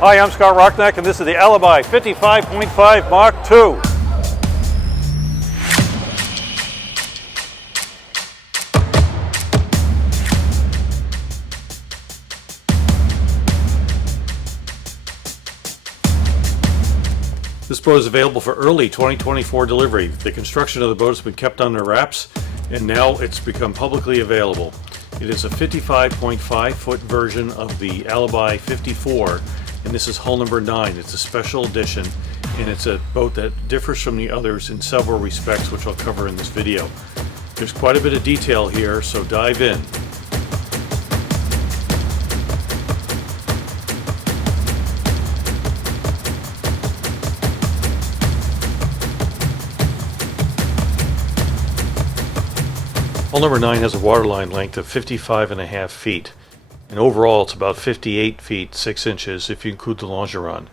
Hi, I'm Scott Rocknak, and this is the Alibi 55.5 Mach 2. This boat is available for early 2024 delivery. The construction of the boat has been kept under wraps, and now it's become publicly available. It is a 55.5 foot version of the Alibi 54, and this is hull number 9. It's a special edition, and it's a boat that differs from the others in several respects, which I'll cover in this video. There's quite a bit of detail here, so dive in. Hull number 9 has a waterline length of 55.5 feet, and overall it's about 58 feet 6 inches if you include the longeron.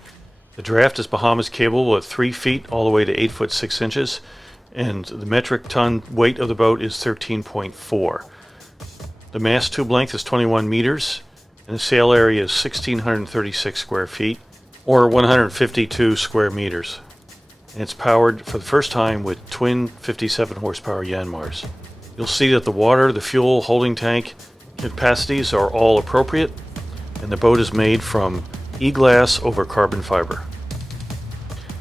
The draft is Bahamas capable at 3 feet all the way to 8 foot 6 inches, and the metric ton weight of the boat is 13.4. The mast tube length is 21 meters, and the sail area is 1,636 square feet, or 152 square meters. And it's powered for the first time with twin 57 horsepower Yanmars. You'll see that the water, the fuel, holding tank capacities are all appropriate, and the boat is made from e-glass over carbon fiber.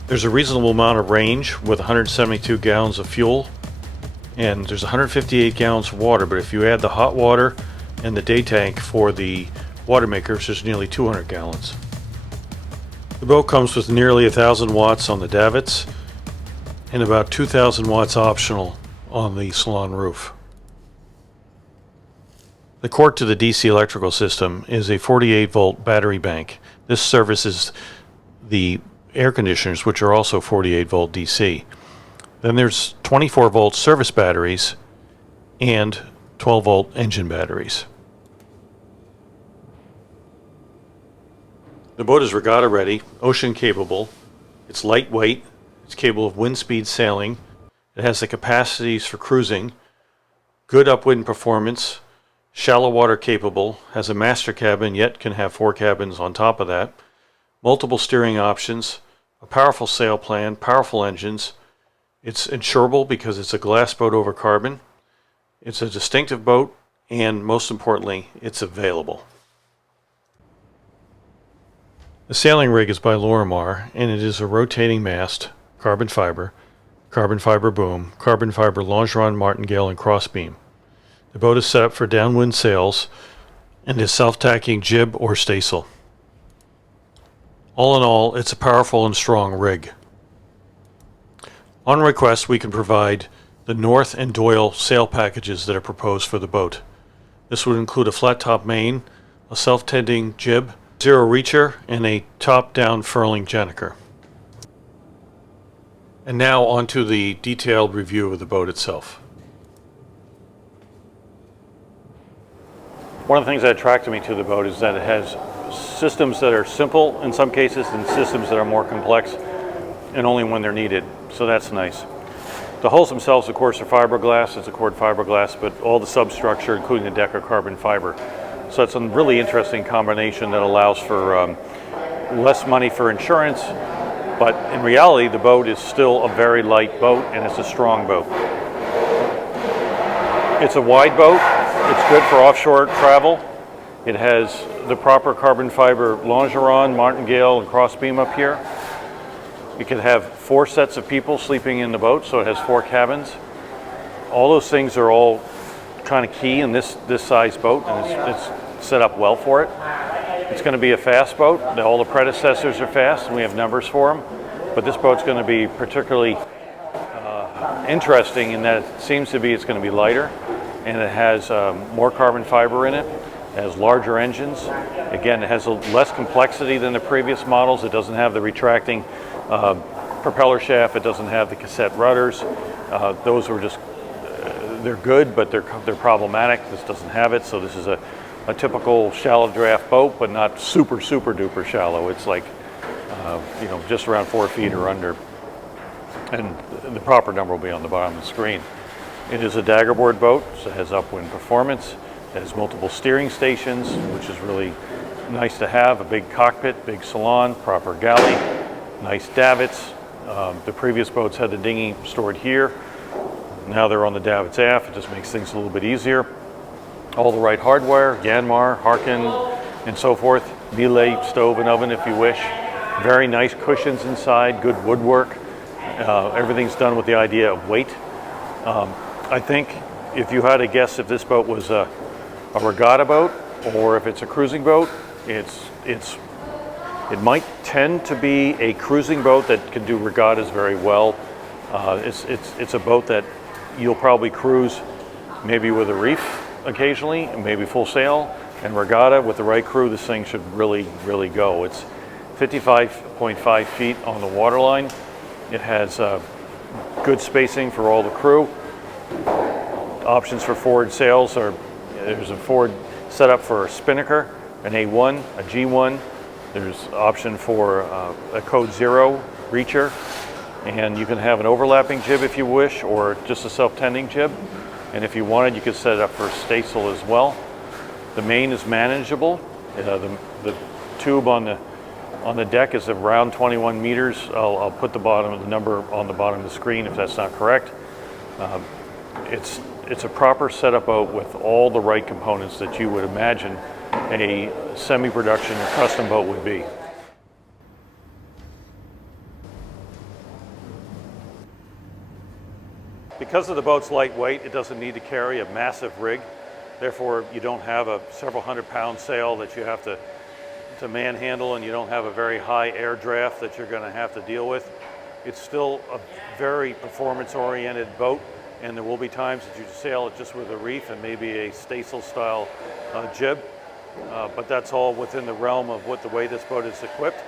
There's a reasonable amount of range with 172 gallons of fuel, and there's 158 gallons of water, but if you add the hot water and the day tank for the water makers, there's nearly 200 gallons. The boat comes with nearly 1,000 watts on the davits and about 2,000 watts optional on the Salon roof. The cord to the DC electrical system is a 48 volt battery bank. This services the air conditioners, which are also 48 volt DC. Then there's 24 volt service batteries and 12 volt engine batteries. The boat is regatta ready, ocean capable, it's lightweight, it's capable of wind speed sailing, it has the capacities for cruising, good upwind performance, shallow water capable, has a master cabin yet can have 4 cabins on top of that, multiple steering options, a powerful sail plan, powerful engines. It's insurable because it's a glass boat over carbon. It's a distinctive boat, and most importantly, it's available. The sailing rig is by Lorimar, and it is a rotating mast, carbon fiber boom, carbon fiber longeron, martingale, and crossbeam. The boat is set up for downwind sails and is self-tacking jib or staysail. All in all, it's a powerful and strong rig. On request, we can provide the North and Doyle sail packages that are proposed for the boat. This would include a flat top main, a self-tending jib, zero reacher, and a top-down furling gennaker. And now onto the detailed review of the boat itself. One of the things that attracted me to the boat is that it has systems that are simple in some cases and systems that are more complex, and only when they're needed. So that's nice. The hulls themselves, of course, are fiberglass. It's a cord fiberglass, but all the substructure, including the deck, are carbon fiber. So it's a really interesting combination that allows for less money for insurance, but in reality, the boat is still a very light boat, and it's a strong boat. It's a wide boat. It's good for offshore travel. It has the proper carbon fiber longeron, martingale, and crossbeam up here. You can have 4 sets of people sleeping in the boat, so it has 4 cabins. All those things are all kind of key in this size boat, and it's set up well for it. It's going to be a fast boat. All the predecessors are fast, and we have numbers for them. But this boat's going to be particularly interesting in that it seems to be it's going to be lighter, and it has more carbon fiber in it. It has larger engines. Again, it has less complexity than the previous models. It doesn't have the retracting propeller shaft. It doesn't have the cassette rudders. Those were just, they're good, but they're problematic. This doesn't have it, so this is a typical shallow draft boat, but not super duper shallow. It's like, just around 4 feet or under. And the proper number will be on the bottom of the screen. It is a daggerboard boat, so it has upwind performance. It has multiple steering stations, which is really nice to have, a big cockpit, big salon, proper galley, nice davits. The previous boats had the dinghy stored here. Now they're on the davits aft. It just makes things a little bit easier. All the right hardware, Yanmar, Harkin, and so forth. Miele stove and oven if you wish. Very nice cushions inside, good woodwork. Everything's done with the idea of weight. I think if you had to guess if this boat was a regatta boat or if it's a cruising boat, it might tend to be a cruising boat that can do regattas very well. It's a boat that you'll probably cruise maybe with a reef occasionally, maybe full sail, and regatta with the right crew, this thing should really, really go. It's 55.5 feet on the waterline. It has good spacing for all the crew. Options for forward sails are, there's a forward setup for a spinnaker, an A1, a G1. There's option for a code 0 reacher, and you can have an overlapping jib if you wish, or just a self-tending jib. And if you wanted, you could set it up for staysail as well. The main is manageable. The tube on the deck is around 21 meters. I'll put the number on the bottom of the screen if that's not correct. It's a proper setup boat with all the right components that you would imagine a semi-production or custom boat would be. Because of the boat's lightweight, it doesn't need to carry a massive rig. Therefore, you don't have a several hundred-pound sail that you have to manhandle, and you don't have a very high air draft that you're going to have to deal with. It's still a very performance-oriented boat, and there will be times that you sail it just with a reef and maybe a staysail-style jib, but that's all within the realm of the way this boat is equipped.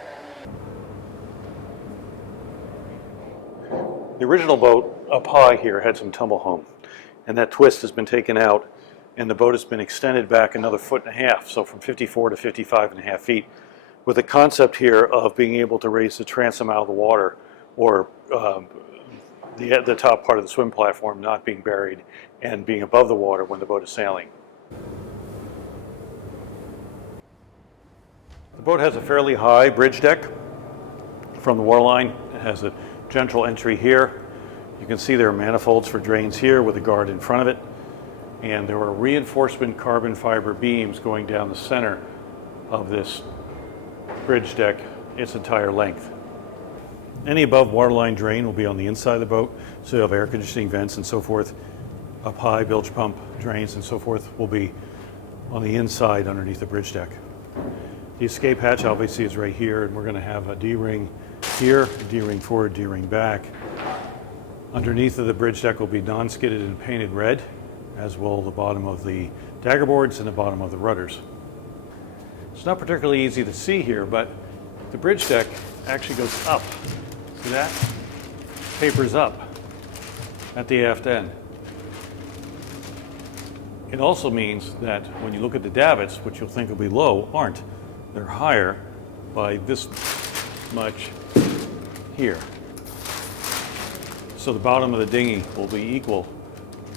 The original boat up high here had some tumble home, and that twist has been taken out, and the boat has been extended back another 1.5 feet, so from 54 to 55.5 feet, with the concept here of being able to raise the transom out of the water, or the top part of the swim platform not being buried and being above the water when the boat is sailing. The boat has a fairly high bridge deck from the waterline. It has a gentle entry here. You can see there are manifolds for drains here with a guard in front of it, and there are reinforcement carbon fiber beams going down the center of this bridge deck its entire length. Any above waterline drain will be on the inside of the boat, so you have air conditioning vents and so forth. Up high bilge pump drains and so forth will be on the inside underneath the bridge deck. The escape hatch obviously is right here, and we're going to have a D-ring here, a D-ring forward, D-ring back. Underneath of the bridge deck will be non-skidded and painted red, as will the bottom of the dagger boards and the bottom of the rudders. It's not particularly easy to see here, but the bridge deck actually goes up. See that? Tapers up at the aft end. It also means that when you look at the davits, which you'll think will be low, aren't. They're higher by this much here. So the bottom of the dinghy will be equal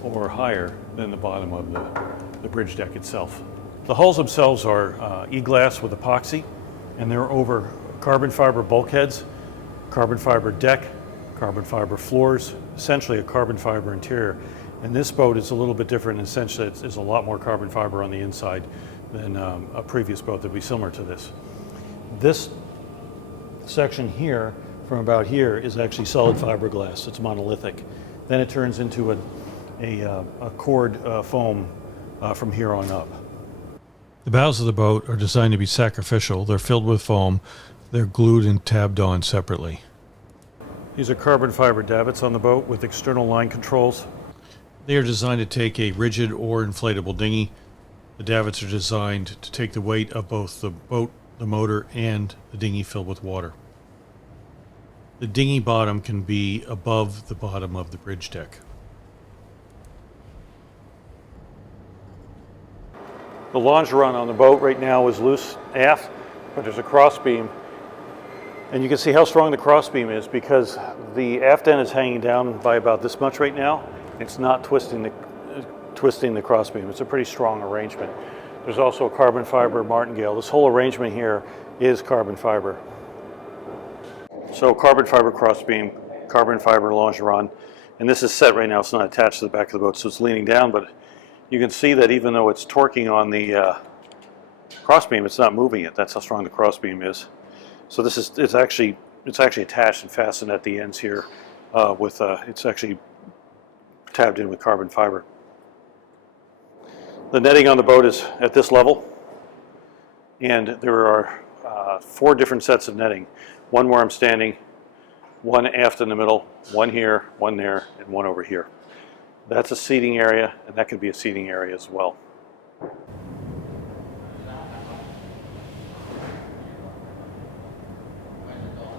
or higher than the bottom of the bridge deck itself. The hulls themselves are E-glass with epoxy, and they're over carbon fiber bulkheads, carbon fiber deck, carbon fiber floors, essentially a carbon fiber interior. And this boat is a little bit different. Essentially, it's a lot more carbon fiber on the inside than a previous boat that would be similar to this. This section here, from about here, is actually solid fiberglass. It's monolithic. Then it turns into a cord foam from here on up. The bows of the boat are designed to be sacrificial. They're filled with foam. They're glued and tabbed on separately. These are carbon fiber davits on the boat with external line controls. They are designed to take a rigid or inflatable dinghy. The davits are designed to take the weight of both the boat, the motor, and the dinghy filled with water. The dinghy bottom can be above the bottom of the bridge deck. The longeron on the boat right now is loose aft, but there's a crossbeam. And you can see how strong the crossbeam is because the aft end is hanging down by about this much right now. It's not twisting the crossbeam. It's a pretty strong arrangement. There's also a carbon fiber martingale. This whole arrangement here is carbon fiber. So carbon fiber crossbeam, carbon fiber longeron, and this is set right now. It's not attached to the back of the boat, so it's leaning down, but you can see that even though it's torquing on the crossbeam, it's not moving it. That's how strong the crossbeam is. So this is it's actually attached and fastened at the ends here with it's actually tabbed in with carbon fiber. The netting on the boat is at this level, and there are 4 different sets of netting. One where I'm standing, one aft in the middle, one here, one there, and one over here. That's a seating area, and that could be a seating area as well.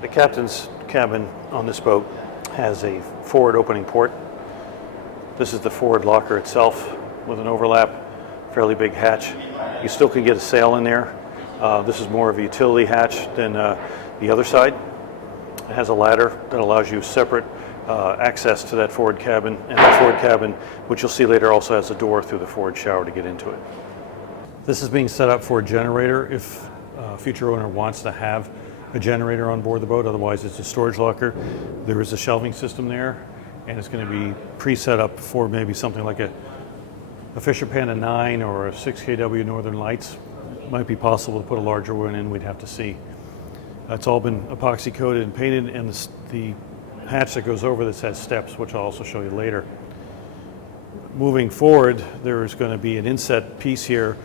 The captain's cabin on this boat has a forward opening port. This is the forward locker itself with an overlap, fairly big hatch. You still can get a sail in there. This is more of a utility hatch than the other side. It has a ladder that allows you separate access to that forward cabin, and the forward cabin, which you'll see later, also has a door through the forward shower to get into it. This is being set up for a generator if a future owner wants to have a generator on board the boat. Otherwise, it's a storage locker. There is a shelving system there, and it's going to be pre-set up for maybe something like a Fisher Panda 9 or a 6 kW Northern Lights. Might be possible to put a larger one in. We'd have to see. It's all been epoxy coated and painted, and the hatch that goes over this has steps, which I'll also show you later. Moving forward, there's going to be an inset piece here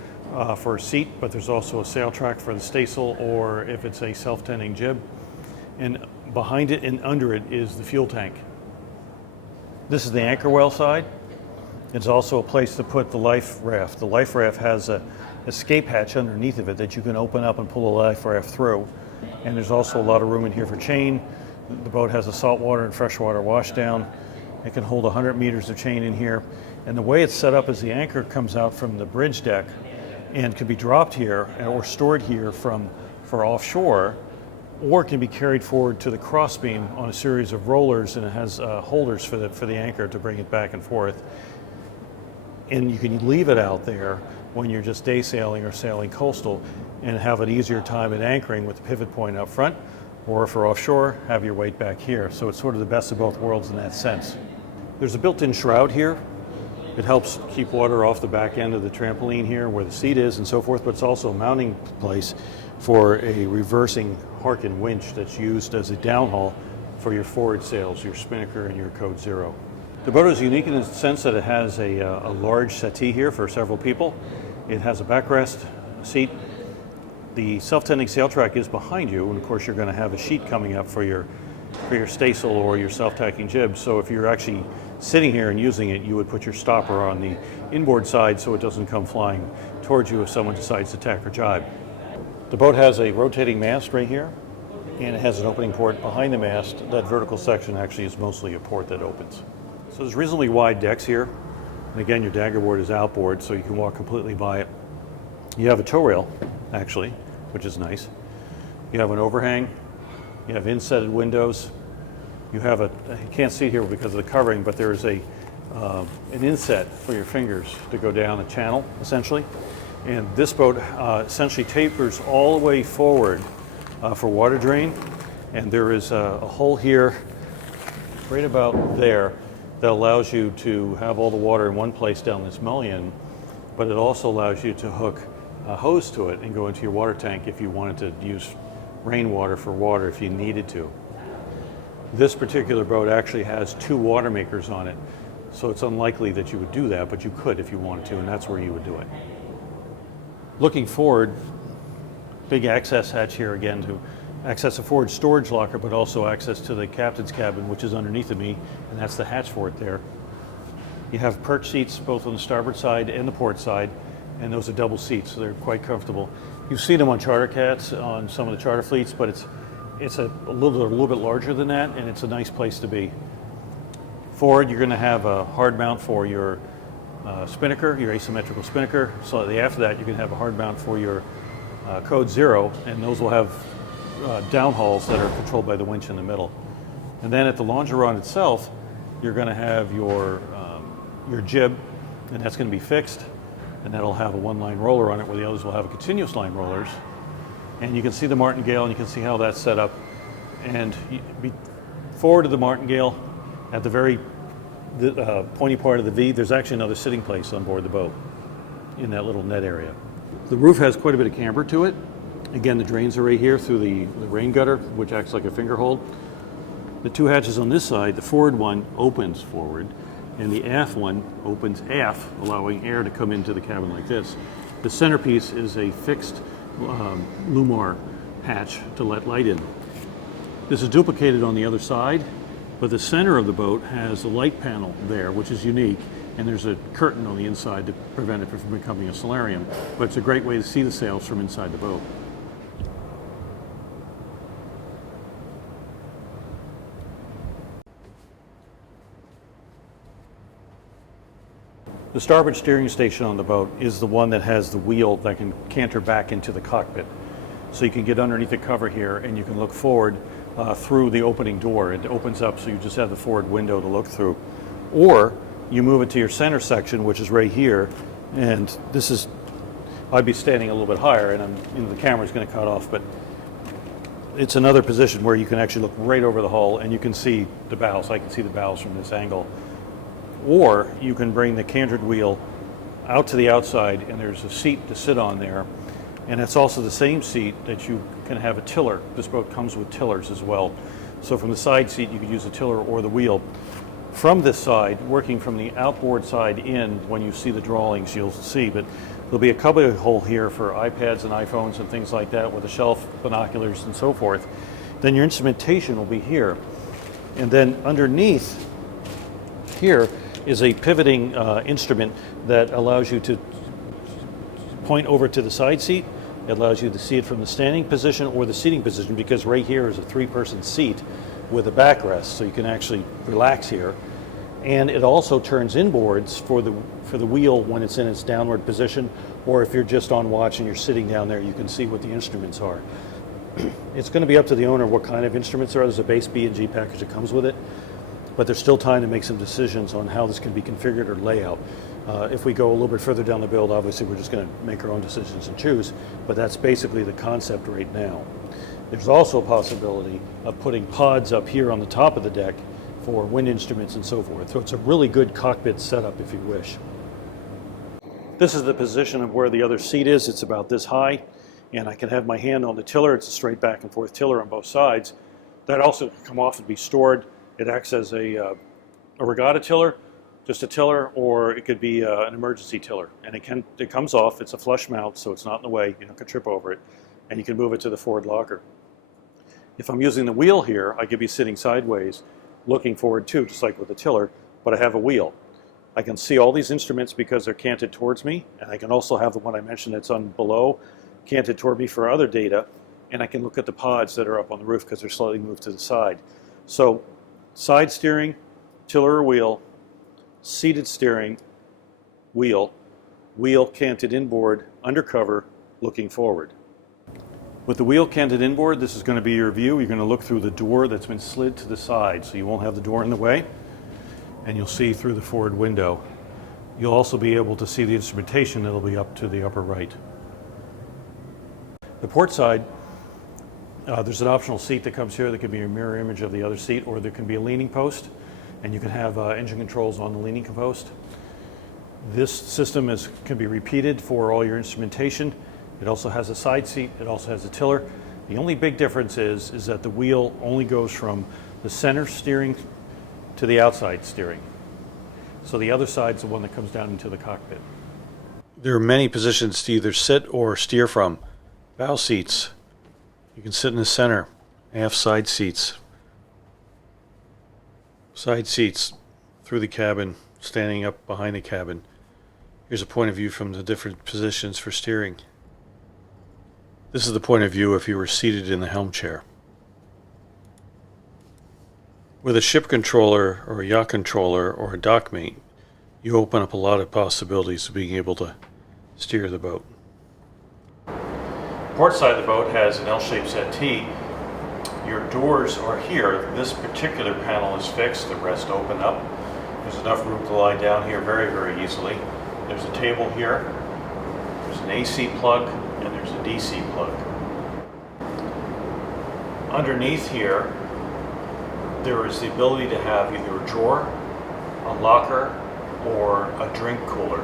for a seat, but there's also a sail track for the staysail, or if it's a self-tending jib. And behind it and under it is the fuel tank. This is the anchor well side. It's also a place to put the life raft. The life raft has an escape hatch underneath of it that you can open up and pull the life raft through. And there's also a lot of room in here for chain. The boat has a saltwater and freshwater washdown. It can hold 100 meters of chain in here. And the way it's set up is the anchor comes out from the bridge deck and can be dropped here or stored here for offshore, or it can be carried forward to the crossbeam on a series of rollers, and it has holders for the anchor to bring it back and forth. And you can leave it out there when you're just day sailing or sailing coastal and have an easier time at anchoring with the pivot point up front, or for offshore, have your weight back here. So it's sort of the best of both worlds in that sense. There's a built-in shroud here. It helps keep water off the back end of the trampoline here where the seat is and so forth, but it's also a mounting place for a reversing Harkin winch that's used as a downhaul for your forward sails, your spinnaker and your Code Zero. The boat is unique in the sense that it has a large settee here for several people. It has a backrest seat. The self-tending sail track is behind you, and of course you're going to have a sheet coming up for your staysail or your self-tacking jib. So if you're actually sitting here and using it, you would put your stopper on the inboard side so it doesn't come flying towards you if someone decides to tack or jibe. The boat has a rotating mast right here, and it has an opening port behind the mast. That vertical section actually is mostly a port that opens. So there's reasonably wide decks here, and again your dagger board is outboard, so you can walk completely by it. You have a tow rail, actually, which is nice. You have an overhang. You have insetted windows. You have you can't see here because of the covering, but there is an inset for your fingers to go down a channel, essentially. And this boat essentially tapers all the way forward for water drain. And there is a hole here, right about there, that allows you to have all the water in one place down this mullion, but it also allows you to hook a hose to it and go into your water tank if you wanted to use rainwater for water if you needed to. This particular boat actually has 2 water makers on it, so it's unlikely that you would do that, but you could if you wanted to, and that's where you would do it. Looking forward, big access hatch here again to access a forward storage locker, but also access to the captain's cabin, which is underneath of me, and that's the hatch for it there. You have perch seats both on the starboard side and the port side, and those are double seats, so they're quite comfortable. You've seen them on charter cats on some of the charter fleets, but it's a little bit larger than that, and it's a nice place to be. Forward, you're going to have a hard mount for your spinnaker, your asymmetrical spinnaker. Slightly after that, you can have a hard mount for your Code Zero, and those will have downhauls that are controlled by the winch in the middle. And then at the longeron itself, you're going to have your jib, and that's going to be fixed. and that'll have a one-line roller on it, where the others will have a continuous line rollers. And you can see the martingale, and you can see how that's set up. And forward of the martingale, at the very pointy part of the V, there's actually another sitting place on board the boat in that little net area. The roof has quite a bit of camber to it. Again, the drains are right here through the rain gutter, which acts like a finger hold. The two hatches on this side, the forward one opens forward, and the aft one opens aft, allowing air to come into the cabin like this. The centerpiece is a fixed Lumar hatch to let light in. This is duplicated on the other side, but the center of the boat has a light panel there, which is unique, and there's a curtain on the inside to prevent it from becoming a solarium. But it's a great way to see the sails from inside the boat. The starboard steering station on the boat is the one that has the wheel that can canter back into the cockpit. So you can get underneath the cover here and you can look forward through the opening door. It opens up so you just have the forward window to look through. Or you move it to your center section, which is right here. And this is, I'd be standing a little bit higher and the camera's going to cut off, but it's another position where you can actually look right over the hull and you can see the bows. I can see the bows from this angle. Or you can bring the cantered wheel out to the outside and there's a seat to sit on there. And it's also the same seat that you can have a tiller. This boat comes with tillers as well. So from the side seat you could use a tiller or the wheel. From this side, working from the outboard side in, when you see the drawings you'll see, but there'll be a cubby hole here for iPads and iPhones and things like that with a shelf, binoculars and so forth. Then your instrumentation will be here. And then underneath here is a pivoting instrument that allows you to point over to the side seat. It allows you to see it from the standing position or the seating position, because right here is a three-person seat with a backrest, so you can actually relax here. And it also turns inboards for the wheel when it's in its downward position, or if you're just on watch and you're sitting down there, you can see what the instruments are. It's going to be up to the owner what kind of instruments there are. There's a base B and G package that comes with it. But there's still time to make some decisions on how this can be configured or layout. If we go a little bit further down the build, obviously we're just going to make our own decisions and choose, but that's basically the concept right now. There's also a possibility of putting pods up here on the top of the deck for wind instruments and so forth. So it's a really good cockpit setup if you wish. This is the position of where the other seat is. It's about this high, and I can have my hand on the tiller. It's a straight back and forth tiller on both sides. That also can come off and be stored. It acts as a regatta tiller, just a tiller, or it could be an emergency tiller. And it comes off. It's a flush mount, so it's not in the way. You don't can trip over it, and you can move it to the forward locker. If I'm using the wheel here, I could be sitting sideways, looking forward too, just like with the tiller, but I have a wheel. I can see all these instruments because they're canted towards me, and I can also have the one I mentioned that's on below canted toward me for other data, and I can look at the pods that are up on the roof because they're slightly moved to the side. So side steering, tiller or wheel, seated steering, wheel canted inboard, undercover, looking forward. With the wheel canted inboard, this is going to be your view. You're going to look through the door that's been slid to the side, so you won't have the door in the way, and you'll see through the forward window. You'll also be able to see the instrumentation that'll be up to the upper right. The port side, there's an optional seat that comes here that can be a mirror image of the other seat, or there can be a leaning post, and you can have engine controls on the leaning post. This system can be repeated for all your instrumentation. It also has a side seat. It also has a tiller. The only big difference is that the wheel only goes from the center steering to the outside steering. So the other side's the one that comes down into the cockpit. There are many positions to either sit or steer from. Bow seats. You can sit in the center. Aft side seats. Side seats through the cabin, standing up behind the cabin. Here's a point of view from the different positions for steering. This is the point of view if you were seated in the helm chair. With a ship controller or a yacht controller or a dock mate, you open up a lot of possibilities of being able to steer the boat. The port side of the boat has an L-shaped settee. Your doors are here. This particular panel is fixed. The rest open up. There's enough room to lie down here very, very easily. There's a table here. an AC plug and there's a DC plug. Underneath here, there is the ability to have either a drawer, a locker, or a drink cooler.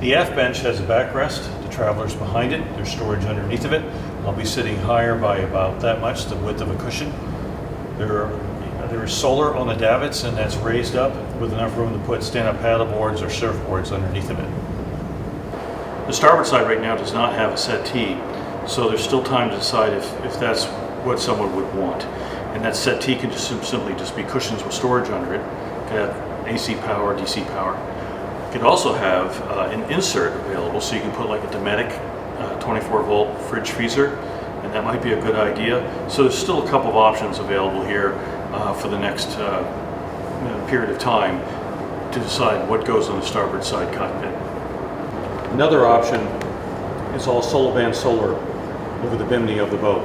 The aft bench has a backrest. The traveler's behind it. There's storage underneath of it. I'll be sitting higher by about that much, the width of a cushion. There is solar on the davits, and that's raised up with enough room to put stand-up paddleboards or surfboards underneath of it. The starboard side right now does not have a settee, so there's still time to decide if that's what someone would want. And that settee can just simply just be cushions with storage under it. It could have AC power, DC power. You could also have an insert available, so you can put like a Dometic 24-volt fridge freezer, and that might be a good idea. So there's still a couple of options available here for the next period of time to decide what goes on the starboard side cockpit. Another option is all solar band solar over the bimini of the boat,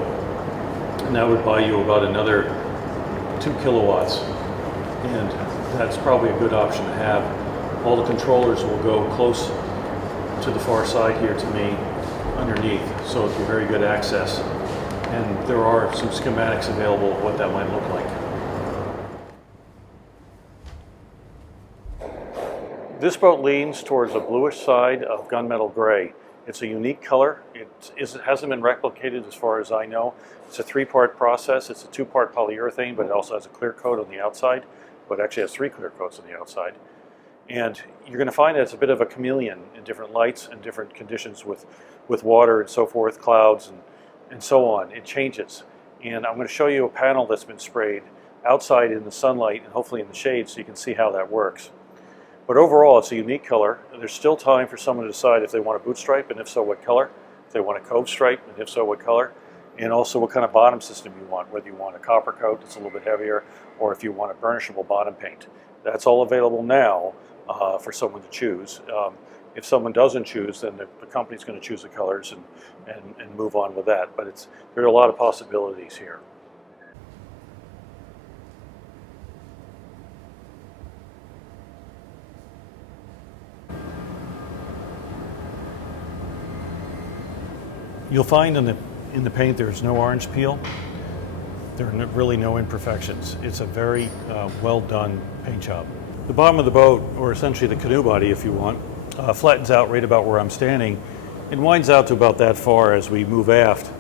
and that would buy you about another 2 kilowatts, and that's probably a good option to have. All the controllers will go close to the far side here to me underneath, so it's a very good access, and there are some schematics available of what that might look like. This boat leans towards a bluish side of gunmetal gray. It's a unique color. It hasn't been replicated as far as I know. It's a 3-part process. It's a 2-part polyurethane, but it also has a clear coat on the outside, but actually has 3 clear coats on the outside. And you're going to find that it's a bit of a chameleon in different lights and different conditions with water and so forth, clouds and so on. It changes. And I'm going to show you a panel that's been sprayed outside in the sunlight and hopefully in the shade so you can see how that works. But overall, it's a unique color. There's still time for someone to decide if they want a boot stripe, and if so, what color. If they want a cove stripe, and if so, what color. And also what kind of bottom system you want, whether you want a copper coat that's a little bit heavier, or if you want a burnishable bottom paint. That's all available now for someone to choose. If someone doesn't choose, then the company's going to choose the colors and move on with that. But there are a lot of possibilities here. You'll find in the paint there's no orange peel. There are really no imperfections. It's a very well done paint job. The bottom of the boat, or essentially the canoe body if you want, flattens out right about where I'm standing and winds out to about that far as we move aft.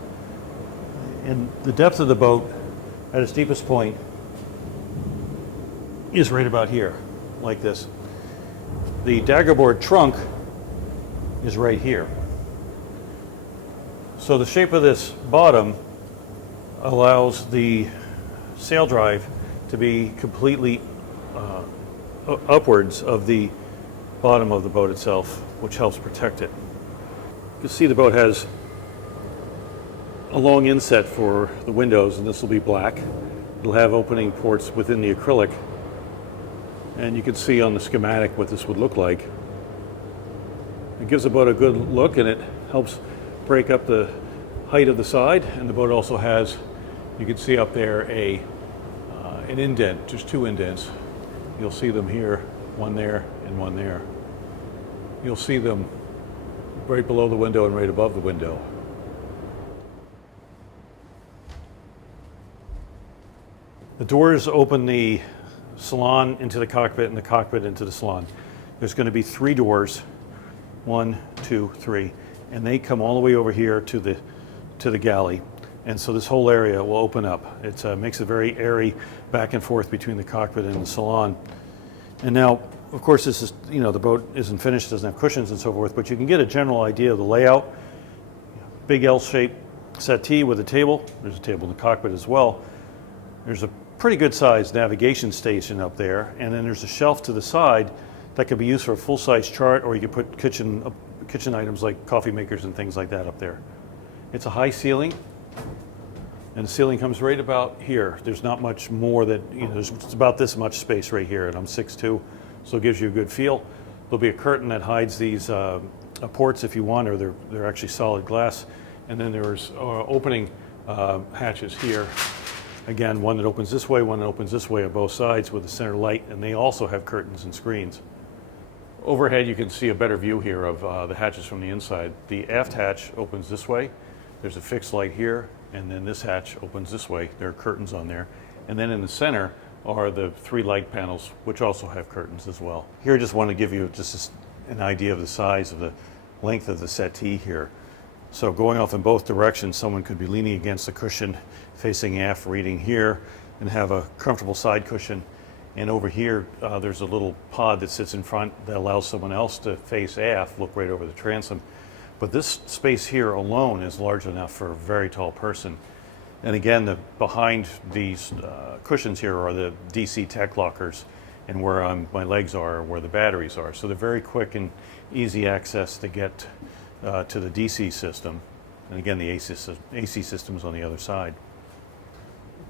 And the depth of the boat at its deepest point is right about here, like this. The daggerboard trunk is right here. So the shape of this bottom allows the sail drive to be completely upwards of the bottom of the boat itself, which helps protect it. You can see the boat has a long inset for the windows, and this will be black. It'll have opening ports within the acrylic, and you can see on the schematic what this would look like. It gives the boat a good look, and it helps break up the height of the side, and the boat also has, you can see up there, an indent. There's 2 indents. You'll see them here, one there and one there. You'll see them right below the window and right above the window. The doors open the salon into the cockpit and the cockpit into the salon. There's going to be 3 doors, 1, 2, 3, and they come all the way over here to the galley. And so this whole area will open up. It makes it very airy back and forth between the cockpit and the salon. And now, of course, this is, the boat isn't finished, doesn't have cushions and so forth, but you can get a general idea of the layout. Big L-shaped settee with a table. There's a table in the cockpit as well. There's a pretty good sized navigation station up there, and then there's a shelf to the side that could be used for a full-size chart, or you could put kitchen items like coffee makers and things like that up there. It's a high ceiling, and the ceiling comes right about here. There's not much more that, there's about this much space right here, and I'm 6'2", so it gives you a good feel. There'll be a curtain that hides these ports if you want, or they're actually solid glass. And then there's opening hatches here. Again, one that opens this way, one that opens this way on both sides with the center light, and they also have curtains and screens. Overhead, you can see a better view here of the hatches from the inside. The aft hatch opens this way. There's a fixed light here, and then this hatch opens this way. There are curtains on there. And then in the center are the 3 light panels, which also have curtains as well. Here, I just want to give you just an idea of the size of the length of the settee here. So going off in both directions, someone could be leaning against the cushion, facing aft, reading here, and have a comfortable side cushion. And over here, there's a little pod that sits in front that allows someone else to face aft, look right over the transom. But this space here alone is large enough for a very tall person. And again, behind these cushions here are the DC tech lockers, and where my legs are, where the batteries are. So they're very quick and easy access to get to the DC system. And again, the AC system is on the other side.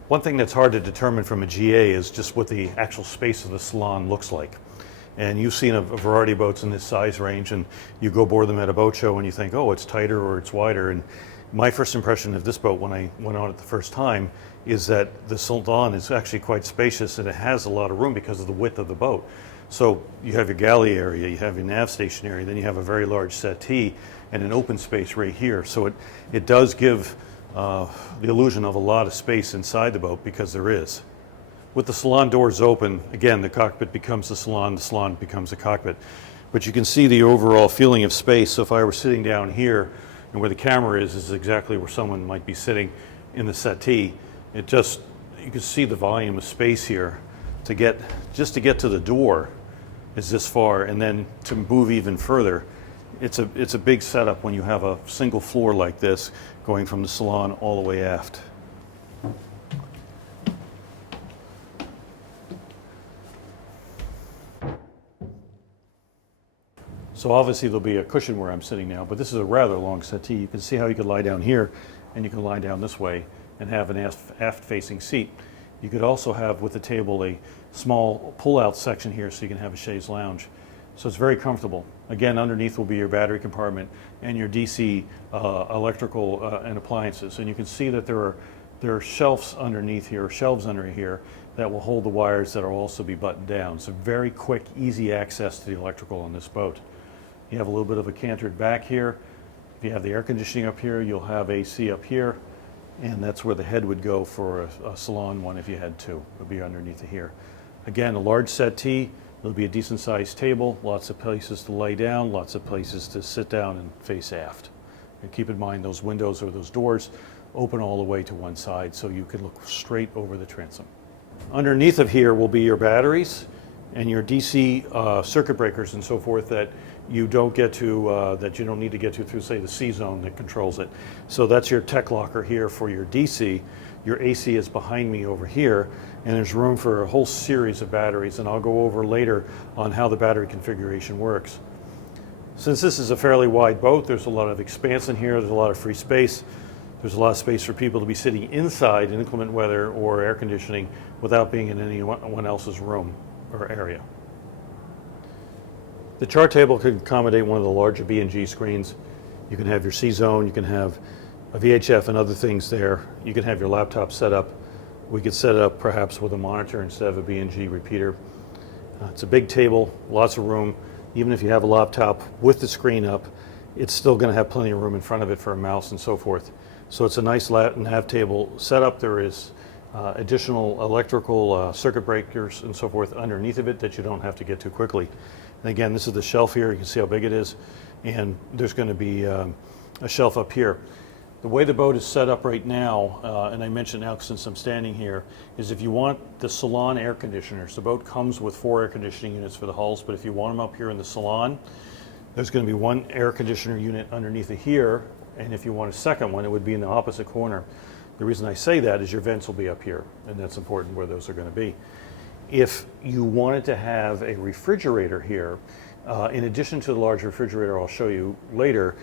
One thing that's hard to determine from a GA is just what the actual space of the salon looks like. And you've seen a variety of boats in this size range, and you go board them at a boat show and you think, oh, it's tighter or it's wider. And my first impression of this boat when I went on it the first time is that the Salon is actually quite spacious, and it has a lot of room because of the width of the boat. So you have your galley area, you have your nav station area, then you have a very large settee and an open space right here. So it does give the illusion of a lot of space inside the boat, because there is. With the salon doors open, again, the cockpit becomes the salon becomes the cockpit. But you can see the overall feeling of space. So if I were sitting down here, and where the camera is exactly where someone might be sitting in the settee, you can see the volume of space here. To get to the door is this far, and then to move even further, it's a big setup when you have a single floor like this going from the salon all the way aft. So obviously there'll be a cushion where I'm sitting now, but this is a rather long settee. You can see how you could lie down here, and you can lie down this way and have an aft-facing seat. You could also have with the table a small pull-out section here, so you can have a chaise lounge. So it's very comfortable. Again, underneath will be your battery compartment and your DC electrical and appliances. And you can see that there are shelves underneath here, shelves under here, that will hold the wires that will also be buttoned down. So very quick, easy access to the electrical on this boat. You have a little bit of a cantered back here. If you have the air conditioning up here, you'll have AC up here, and that's where the head would go for a salon one if you had two. It would be underneath of here. Again, a large settee. There'll be a decent sized table, lots of places to lay down, lots of places to sit down and face aft. And keep in mind those windows or those doors open all the way to one side, so you can look straight over the transom. Underneath of here will be your batteries and your DC circuit breakers and so forth that you don't get to, that you don't need to get to through, say, the C zone that controls it. So that's your tech locker here for your DC. Your AC is behind me over here, and there's room for a whole series of batteries, and I'll go over later on how the battery configuration works. Since this is a fairly wide boat, there's a lot of expanse in here, there's a lot of free space. There's a lot of space for people to be sitting inside in inclement weather or air conditioning without being in anyone else's room or area. The chart table can accommodate one of the larger B&G screens. You can have your C-zone, you can have a VHF and other things there. You can have your laptop set up. We could set it up perhaps with a monitor instead of a B&G repeater. It's a big table, lots of room. Even if you have a laptop with the screen up, it's still going to have plenty of room in front of it for a mouse and so forth. So it's a nice nav table setup. There is additional electrical circuit breakers and so forth underneath of it that you don't have to get to quickly. And again, this is the shelf here. You can see how big it is. And there's going to be a shelf up here. The way the boat is set up right now, and I mentioned now since I'm standing here, is if you want the salon air conditioners, the boat comes with 4 air conditioning units for the hulls, but if you want them up here in the salon, there's going to be 1 air conditioner unit underneath of here, and if you want a second one, it would be in the opposite corner. The reason I say that is your vents will be up here, and that's important where those are going to be. If you wanted to have a refrigerator here, in addition to the large refrigerator I'll show you later,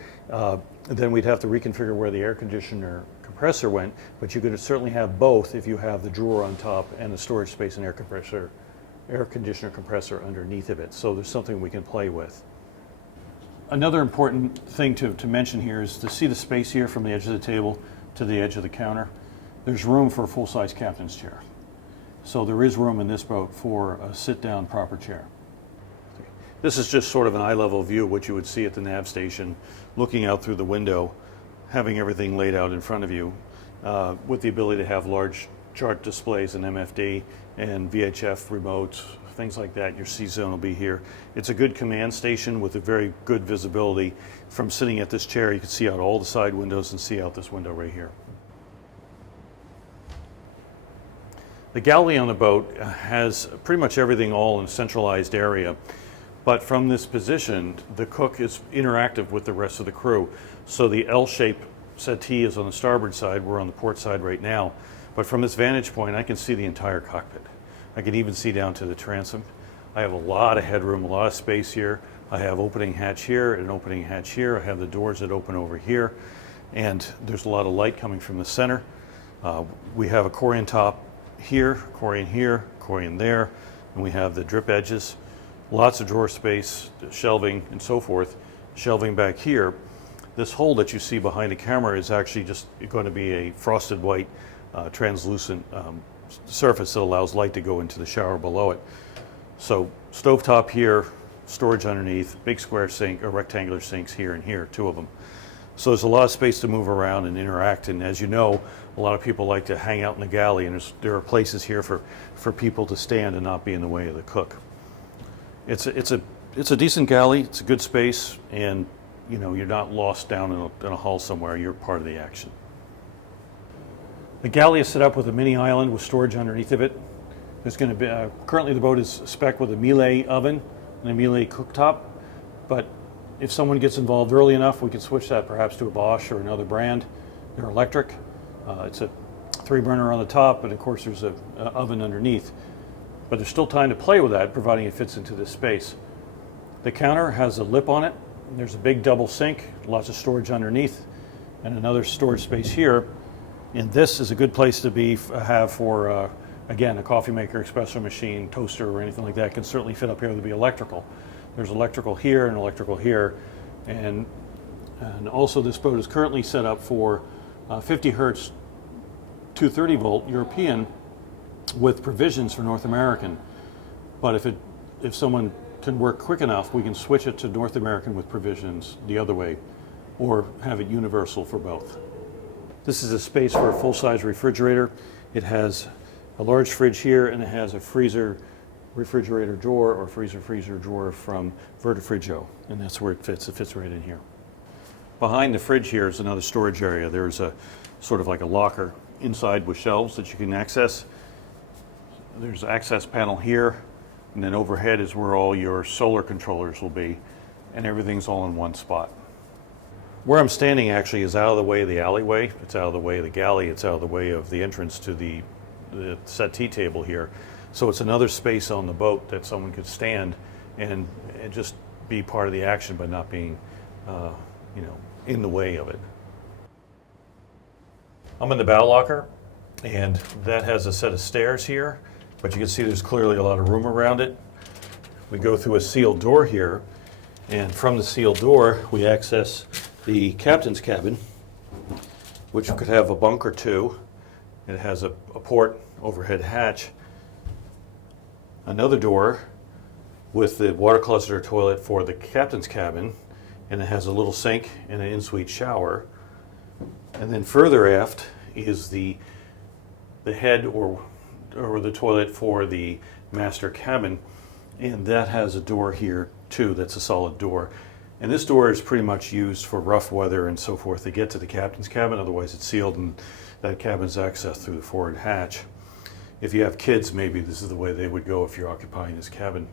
then we'd have to reconfigure where the air conditioner compressor went, but you could certainly have both if you have the drawer on top and the storage space and air conditioner compressor underneath of it. So there's something we can play with. Another important thing to mention here is to see the space here from the edge of the table to the edge of the counter. There's room for a full-size captain's chair. So there is room in this boat for a sit-down proper chair. This is just sort of an eye-level view of what you would see at the Nav Station, looking out through the window, having everything laid out in front of you, with the ability to have large chart displays and MFD and VHF remotes, things like that. Your C-zone will be here. It's a good command station with a very good visibility. From sitting at this chair, you can see out all the side windows and see out this window right here. The galley on the boat has pretty much everything all in a centralized area, but from this position, the cook is interactive with the rest of the crew. So the L-shaped settee is on the starboard side. We're on the port side right now. But from this vantage point, I can see the entire cockpit. I can even see down to the transom. I have a lot of headroom, a lot of space here. I have opening hatch here and an opening hatch here. I have the doors that open over here. And there's a lot of light coming from the center. We have a Corian top here, Corian there, and we have the drip edges. Lots of drawer space, shelving, and so forth. Shelving back here. This hole that you see behind the camera is actually just going to be a frosted white translucent surface that allows light to go into the shower below it. So stovetop here, storage underneath, big square sink or rectangular sinks here and here, two of them. So there's a lot of space to move around and interact, and as you know, a lot of people like to hang out in the galley, and there are places here for people to stand and not be in the way of the cook. It's a decent galley, it's a good space, and you know, you're not lost down in a hull somewhere, you're part of the action. The galley is set up with a mini island with storage underneath of it. There's going to be, currently the boat is spec'd with a Miele oven and a Miele cooktop, but if someone gets involved early enough, we can switch that perhaps to a Bosch or another brand. They're electric. It's a 3-burner on the top, and of course there's an oven underneath. But there's still time to play with that, providing it fits into this space. The counter has a lip on it. There's a big double sink, lots of storage underneath, and another storage space here. And this is a good place to have for, again, a coffee maker, espresso machine, toaster, or anything like that. Can certainly fit up here to be electrical. There's electrical here and electrical here. And also this boat is currently set up for 50 hertz 230 volt European with provisions for North American. But if someone can work quick enough, we can switch it to North American with provisions the other way, or have it universal for both. This is a space for a full-size refrigerator. It has a large fridge here, and it has a freezer refrigerator drawer or freezer drawer from Vertifrigio, and that's where it fits. It fits right in here. Behind the fridge here is another storage area. There's a sort of like a locker inside with shelves that you can access. There's an access panel here, and then overhead is where all your solar controllers will be, and everything's all in one spot. Where I'm standing actually is out of the way of the alleyway. It's out of the way of the galley. It's out of the way of the entrance to the settee table here. So it's another space on the boat that someone could stand and just be part of the action, but not being, in the way of it. I'm in the bow locker, and that has a set of stairs here, but you can see there's clearly a lot of room around it. We go through a sealed door here, and from the sealed door, we access the captain's cabin, which could have a bunk or two. It has a port overhead hatch. Another door with the water closet or toilet for the captain's cabin, and it has a little sink and an in-suite shower. And then further aft is the head or the toilet for the master cabin, and that has a door here too. That's a solid door, and this door is pretty much used for rough weather and so forth to get to the captain's cabin. Otherwise it's sealed, and that cabin's accessed through the forward hatch. If you have kids, maybe this is the way they would go if you're occupying this cabin.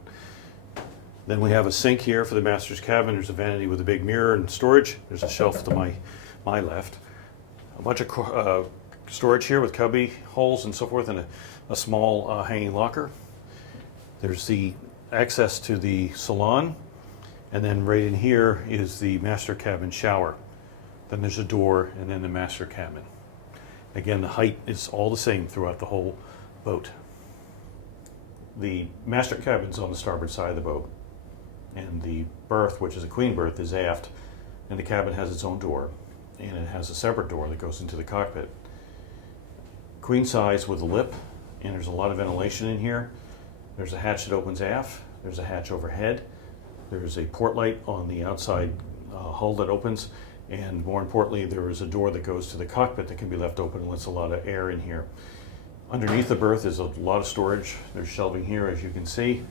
Then we have a sink here for the master's cabin. There's a vanity with a big mirror and storage. There's a shelf to my left. A bunch of storage here with cubby holes and so forth, and a small hanging locker. There's the access to the salon, and then right in here is the master cabin shower. Then there's a door, and then the master cabin. Again, the height is all the same throughout the whole boat. The master cabin's on the starboard side of the boat, and the berth, which is a queen berth, is aft, and the cabin has its own door, and it has a separate door that goes into the cockpit. Queen size with a lip, and there's a lot of ventilation in here. There's a hatch that opens aft, there's a hatch overhead, There's a port light on the outside hull that opens, and more importantly, there is a door that goes to the cockpit that can be left open and lets a lot of air in here. Underneath the berth is a lot of storage. There's shelving here, as you can see,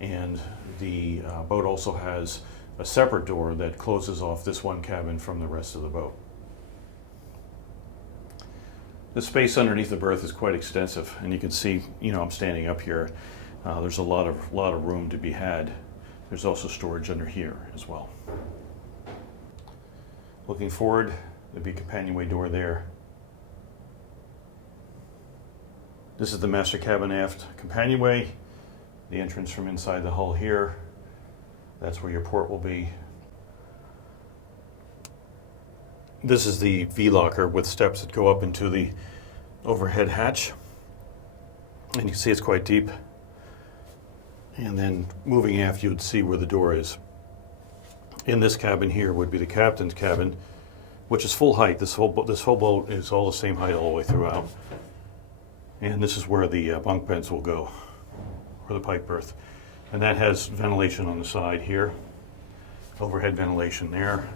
and the boat also has a separate door that closes off this one cabin from the rest of the boat. The space underneath the berth is quite extensive, and you can see, I'm standing up here. There's a lot of room to be had. There's also storage under here as well. Looking forward, there'd be a companionway door there. This is the master cabin aft companionway. The entrance from inside the hull here. That's where your port will be. This is the V-locker with steps that go up into the overhead hatch. And you can see it's quite deep. And then moving aft, you would see where the door is. In this cabin here would be the captain's cabin, which is full height. This whole boat is all the same height all the way throughout. And this is where the bunk beds will go, or the pike berth. And that has ventilation on the side here, overhead ventilation there.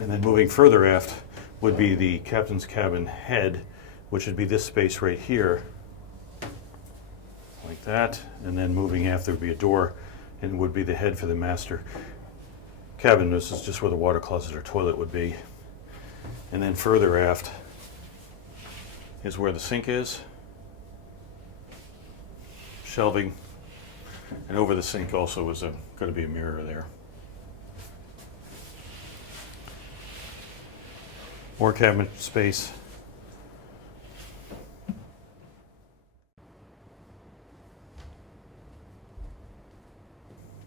And then moving further aft would be the captain's cabin head, which would be this space right here, like that. And then moving aft, there would be a door, and would be the head for the master cabin. This is just where the water closet or toilet would be. And then further aft is where the sink is, shelving, and over the sink also is going to be a mirror there. More cabin space.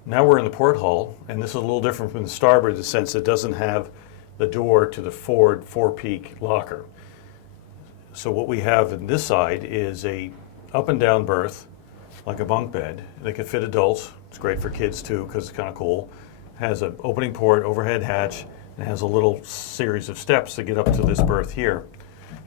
Now we're in the port hull, and this is a little different from the starboard in the sense it doesn't have the door to the forward four-peak locker. So what we have in this side is a up and down berth, like a bunk bed. They can fit adults. It's great for kids too, because it's kind of cool. Has an opening port, overhead hatch, and has a little series of steps to get up to this berth here.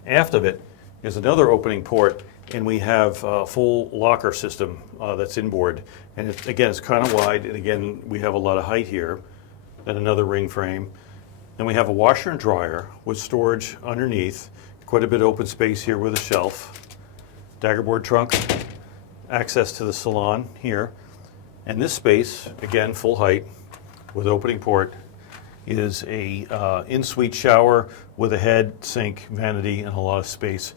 Aft of it is another opening port, and we have a full locker system that's inboard. And again, it's kind of wide, and again, we have a lot of height here, and another ring frame. Then we have a washer and dryer with storage underneath, quite a bit of open space here with a shelf, daggerboard trunk, access to the salon here. And this space, again, full height with opening port, is a in-suite shower with a head, sink, vanity, and a lot of space,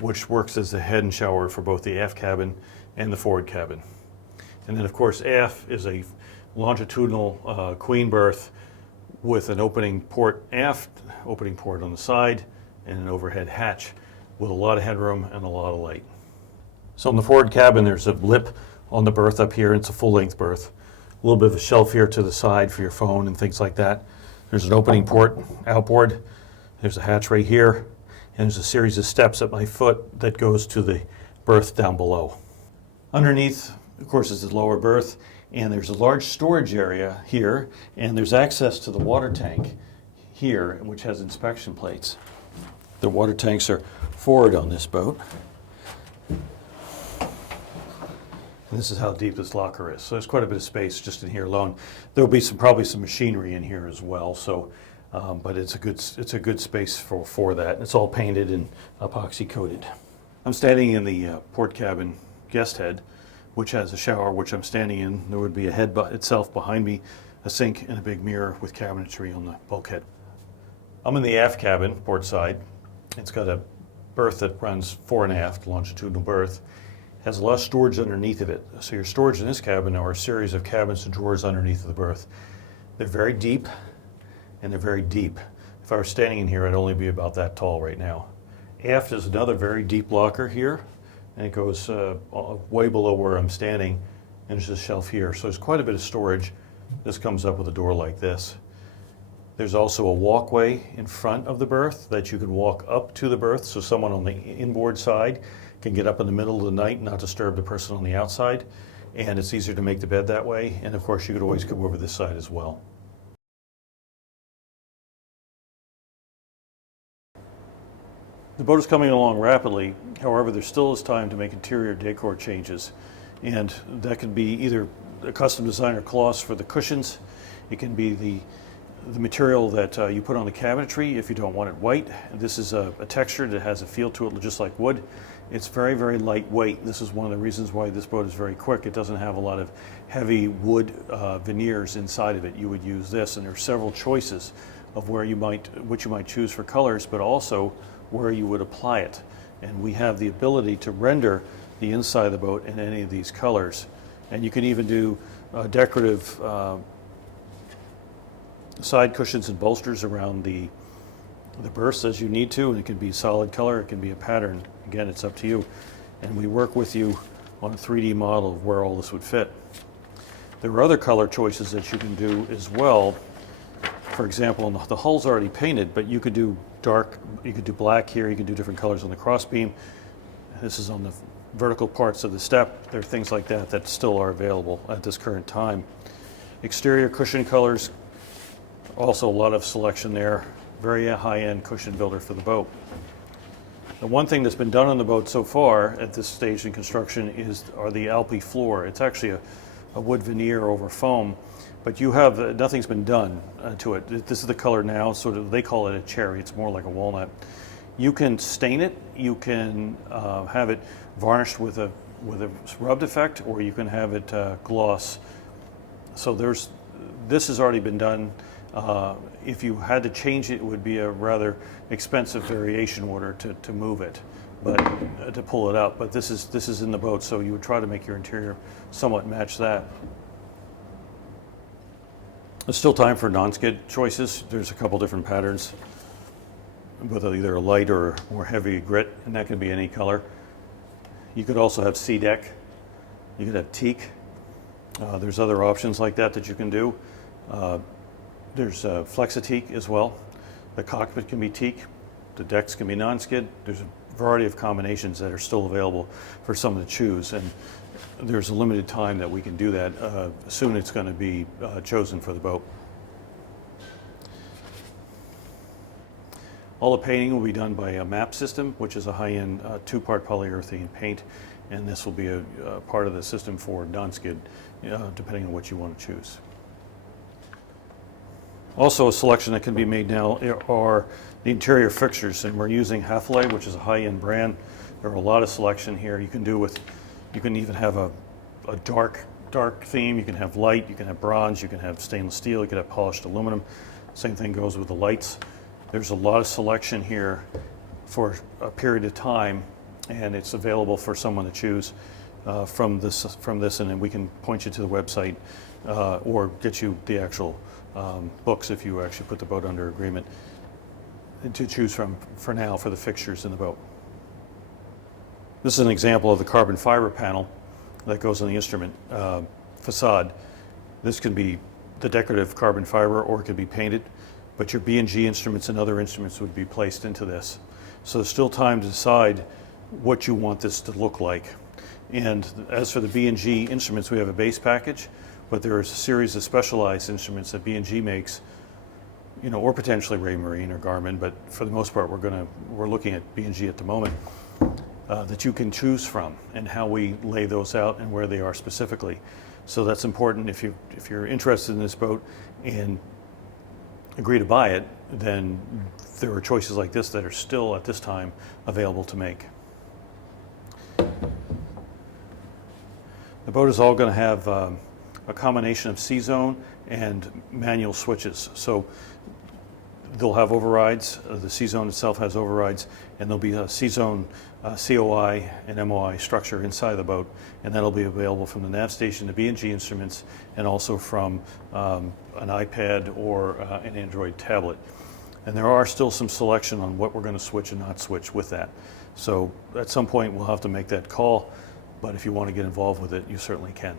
which works as the head and shower for both the aft cabin and the forward cabin. And then, of course, aft is a longitudinal queen berth with an opening port aft, opening port on the side, and an overhead hatch with a lot of headroom and a lot of light. So in the forward cabin, there's a lip on the berth up here. It's a full-length berth. A little bit of a shelf here to the side for your phone and things like that. There's an opening port outboard. There's a hatch right here. And there's a series of steps at my foot that goes to the berth down below. Underneath, of course, is the lower berth, and there's a large storage area here, and there's access to the water tank here, which has inspection plates. The water tanks are forward on this boat. And this is how deep this locker is. So there's quite a bit of space just in here alone. There'll be probably some machinery in here as well. So, but it's a good space for that. It's all painted and epoxy coated. I'm standing in the port cabin guest head, which has a shower, which I'm standing in. There would be a head itself behind me, a sink, and a big mirror with cabinetry on the bulkhead. I'm in the aft cabin, port side. It's got a berth that runs fore and aft, longitudinal berth. Has a lot of storage underneath of it. So your storage in this cabin are a series of cabinets and drawers underneath of the berth. They're very deep, and they're very deep. If I were standing in here, I'd only be about that tall right now. Aft is another very deep locker here, and it goes way below where I'm standing, and there's a shelf here. So there's quite a bit of storage. This comes up with a door like this. There's also a walkway in front of the berth that you can walk up to the berth, so someone on the inboard side can get up in the middle of the night and not disturb the person on the outside. And it's easier to make the bed that way. And of course, you could always come over this side as well. The boat is coming along rapidly. However, there still is time to make interior decor changes. And that could be either a custom designer cloths for the cushions. It can be the material that you put on the cabinetry if you don't want it white. This is a texture that has a feel to it just like wood. It's very, very lightweight. This is one of the reasons why this boat is very quick. It doesn't have a lot of heavy wood veneers inside of it. You would use this, and there are several choices of which you might choose for colors, but also where you would apply it. And we have the ability to render the inside of the boat in any of these colors. And you can even do decorative side cushions and bolsters around the berths as you need to, and it can be solid color, it can be a pattern. Again, it's up to you. And we work with you on a 3D model of where all this would fit. There are other color choices that you can do as well. For example, the hull's already painted, but you could do dark, you could do black here, you can do different colors on the crossbeam. This is on the vertical parts of the step. There are things like that that still are available at this current time. Exterior cushion colors, also a lot of selection there. Very high-end cushion builder for the boat. The one thing that's been done on the boat so far at this stage in construction are the Alpi floor. It's actually a wood veneer over foam, but you have nothing's been done to it. This is the color now, sort of. They call it a cherry. It's more like a walnut. You can stain it. You can have it varnished with a rubbed effect, or you can have it gloss. So this has already been done. If you had to change it, it would be a rather expensive variation order to move it, but to pull it up. But this is in the boat, so you would try to make your interior somewhat match that. There's still time for non-skid choices. There's a couple different patterns with either a light or more heavy grit, and that can be any color. You could also have sea deck. You could have teak. There's other options like that you can do. There's Flexi-teak as well. The cockpit can be teak. The decks can be non-skid. There's a variety of combinations that are still available for someone to choose, and there's a limited time that we can do that. Soon it's going to be chosen for the boat. All the painting will be done by a MAP system, which is a high-end two-part polyurethane paint, and this will be a part of the system for non-skid, depending on what you want to choose. Also, a selection that can be made now are the interior fixtures, and we're using Hafele, which is a high-end brand. There are a lot of selection here. You can even have a dark theme. You can have light. You can have bronze. You can have stainless steel. You can have polished aluminum. Same thing goes with the lights. There's a lot of selection here for a period of time, and it's available for someone to choose from this, and then we can point you to the website or get you the actual books if you actually put the boat under agreement to choose from for now for the fixtures in the boat. This is an example of the carbon fiber panel that goes on the instrument facade. This can be the decorative carbon fiber, or it could be painted, but your B&G instruments and other instruments would be placed into this. So there's still time to decide what you want this to look like. And as for the B&G instruments, we have a base package, but there is a series of specialized instruments that B&G makes, or potentially Raymarine or Garmin, but for the most part, we're looking at B&G at the moment, that you can choose from, and how we lay those out and where they are specifically. So that's important. If you're interested in this boat and agree to buy it, then there are choices like this that are still at this time available to make. The boat is all going to have a combination of C-zone and manual switches. So they'll have overrides. The C-zone itself has overrides, and there'll be a C-zone COI and MOI structure inside the boat, and that'll be available from the Nav Station, the B&G instruments, and also from an iPad or an Android tablet. And there are still some selection on what we're going to switch and not switch with that. So at some point we'll have to make that call, but if you want to get involved with it, you certainly can.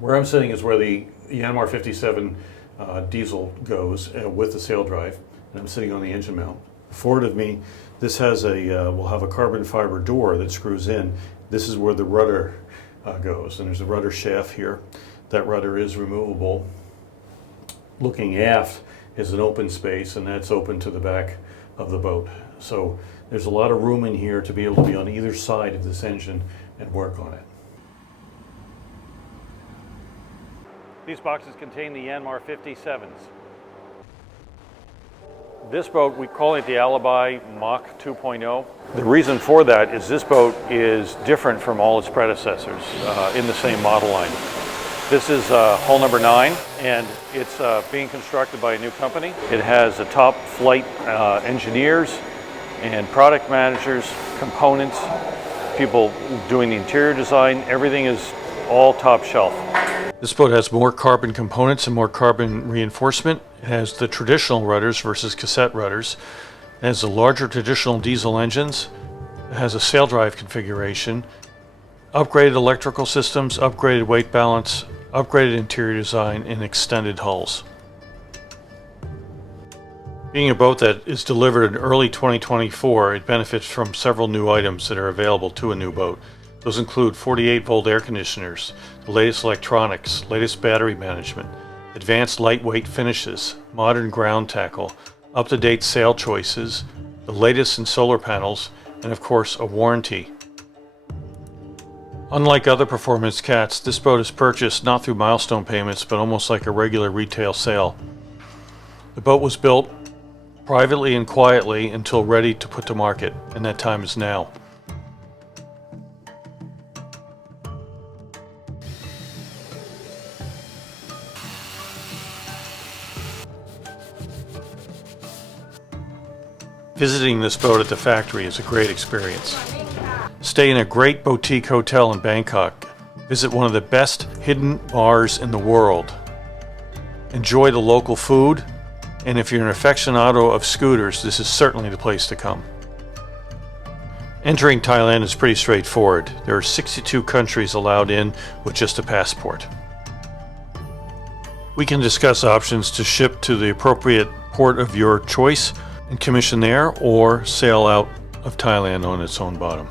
Where I'm sitting is where the Yanmar 57 diesel goes with the sail drive, and I'm sitting on the engine mount. Forward of me, this has will have a carbon fiber door that screws in. This is where the rudder goes, and there's a rudder shaft here. That rudder is removable. Looking aft is an open space, and that's open to the back of the boat. So there's a lot of room in here to be able to be on either side of this engine and work on it. These boxes contain the Yanmar 57s. This boat, we call it the Alibi Mach 2.0. The reason for that is this boat is different from all its predecessors in the same model line. This is hull number 9, and it's being constructed by a new company. It has a top flight engineers and product managers, components, people doing the interior design. Everything is all top shelf. This boat has more carbon components and more carbon reinforcement. It has the traditional rudders versus cassette rudders. It has the larger traditional diesel engines. It has a sail drive configuration, upgraded electrical systems, upgraded weight balance, upgraded interior design, and extended hulls. Being a boat that is delivered in early 2024, it benefits from several new items that are available to a new boat. Those include 48-volt air conditioners, the latest electronics, latest battery management, advanced lightweight finishes, modern ground tackle, up-to-date sail choices, the latest in solar panels, and of course a warranty. Unlike other performance cats, this boat is purchased not through milestone payments, but almost like a regular retail sale. The boat was built privately and quietly until ready to put to market, and that time is now. Visiting this boat at the factory is a great experience. Stay in a great boutique hotel in Bangkok. Visit one of the best hidden bars in the world. Enjoy the local food, and if you're an aficionado of scooters, this is certainly the place to come. Entering Thailand is pretty straightforward. There are 62 countries allowed in with just a passport. We can discuss options to ship to the appropriate port of your choice and commission there, or sail out of Thailand on its own bottom.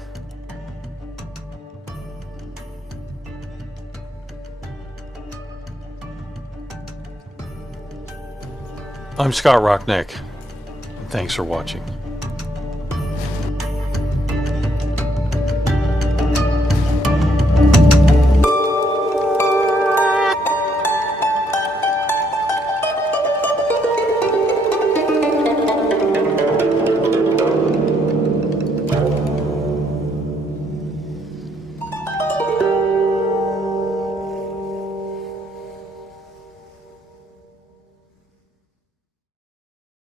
I'm Scott Rocknak, and thanks for watching.